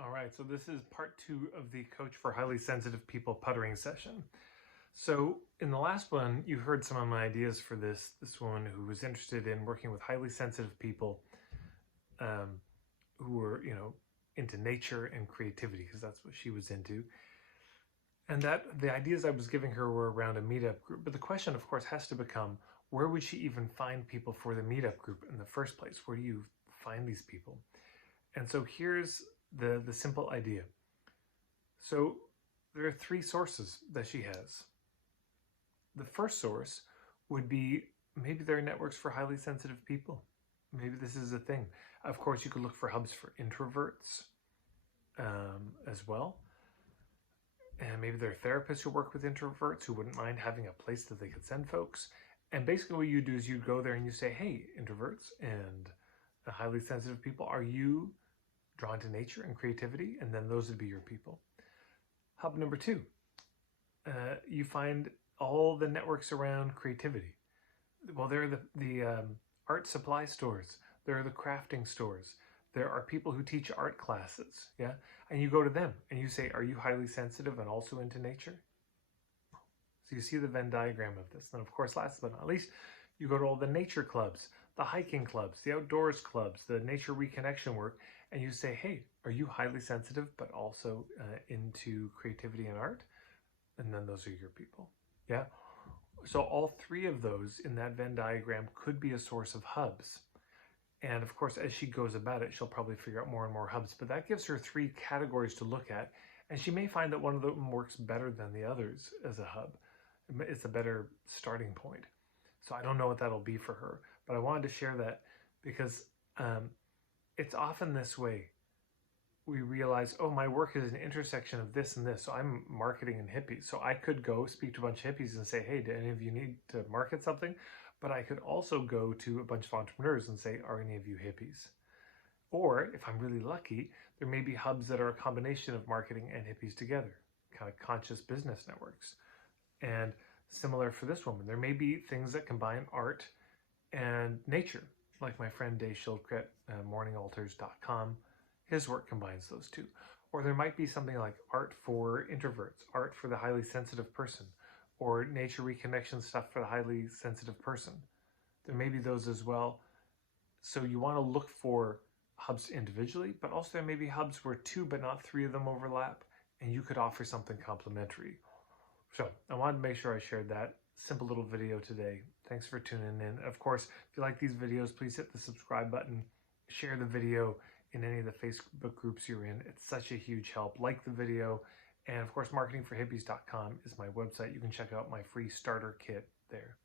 All right, so this is part 2 of the Coach for Highly Sensitive People puttering session. So in the last one, you heard some of my ideas for this woman who was interested in working with highly sensitive people who were, into nature and creativity, because that's what she was into. And that the ideas I was giving her were around a meetup group. But the question, of course, has to become, where would she even find people for the meetup group in the first place? Where do you find these people? And so here's the simple idea. So there are 3 sources that she has. The first source would be maybe there are networks for highly sensitive people. Maybe this is a thing. Of course, you could look for hubs for introverts as well. And maybe there are therapists who work with introverts who wouldn't mind having a place that they could send folks. And basically what you do is you go there and you say, hey, introverts and highly sensitive people, are you drawn to nature and creativity? And then those would be your people. Hub number 2, you find all the networks around creativity. Well, there are the art supply stores. There are the crafting stores. There are people who teach art classes, yeah? And you go to them and you say, are you highly sensitive and also into nature? So you see the Venn diagram of this. And of course, last but not least, you go to all the nature clubs, the hiking clubs, the outdoors clubs, the nature reconnection work, and you say, hey, are you highly sensitive but also into creativity and art? And then those are your people, yeah? So all 3 of those in that Venn diagram could be a source of hubs. And of course, as she goes about it, she'll probably figure out more and more hubs, but that gives her 3 categories to look at. And she may find that one of them works better than the others as a hub. It's a better starting point. So I don't know what that'll be for her, but I wanted to share that because it's often this way. We realize, oh, my work is an intersection of this and this. So I'm marketing in hippies. So I could go speak to a bunch of hippies and say, hey, do any of you need to market something? But I could also go to a bunch of entrepreneurs and say, are any of you hippies? Or if I'm really lucky, there may be hubs that are a combination of marketing and hippies together, kind of conscious business networks. And similar for this woman, there may be things that combine art and nature, like my friend Dave Schildkret, morningaltars.com. His work combines those 2. Or there might be something like art for introverts, art for the highly sensitive person, or nature reconnection stuff for the highly sensitive person. There may be those as well. So you want to look for hubs individually, but also there may be hubs where 2 but not 3 of them overlap, and you could offer something complementary. So I wanted to make sure I shared that simple little video today. Thanks for tuning in. Of course, if you like these videos, please hit the subscribe button, share the video in any of the Facebook groups you're in. It's such a huge help. Like the video. And of course, marketingforhippies.com is my website. You can check out my free starter kit there.